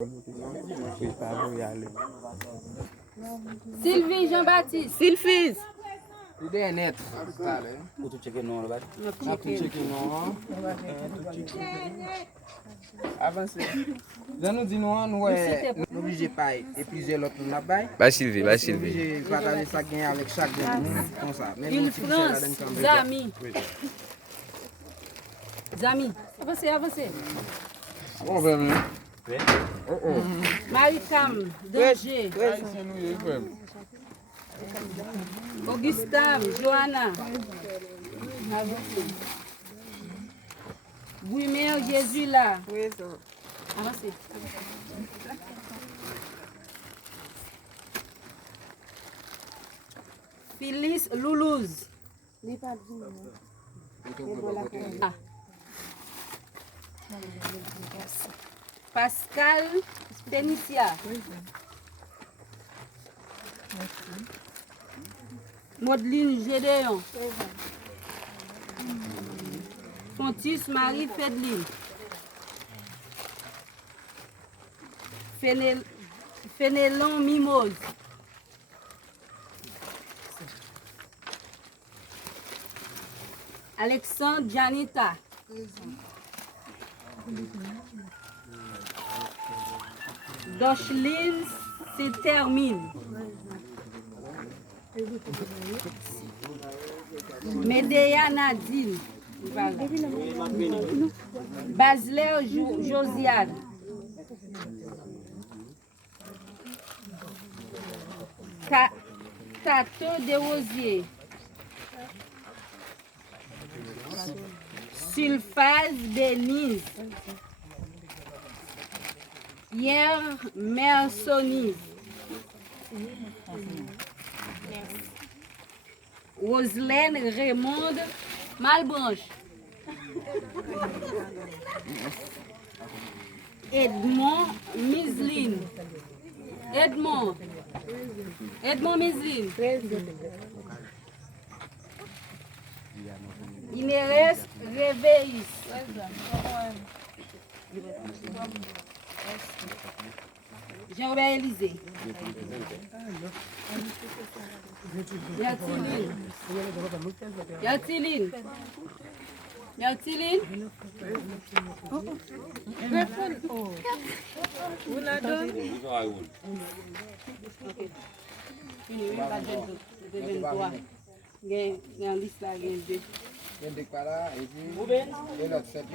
Oui, pas vous y aller. Sylvie Jean-Baptiste. Sylphise. Idée net. Ou tu checker non là-bas? Avancez. Là nous disons nous obligé pas et plusieurs autres nous n'a Bah Sylvie, bah Sylvie. obligé partager ça gain avec chaque comme ça. Une France. Zami. Zami. Avancez, avancez. On va bien. Marie-Cam. Danger. Augustin. Johanna. Guimer Jésus là. Avancez. Phyllis Loulouse. Ah. Pascal Pénicia. Madeline Gédéon. Fontis Marie Fedline. Fénélon Mimose. Alexandre Janita. Docheline se termine. Médéa Nadine. Basileir Josiane. Tato de Rosier. Sulfase Denise. Hier Mersonis. Roselaine Raymond Malbranche. Edmond Miseline. Edmond Miseline. Inérès Réveillis. Jean-Robert Élysée. Yatiline. Vous la donnez? Il y a un liste là, il y a et l'autre c'est le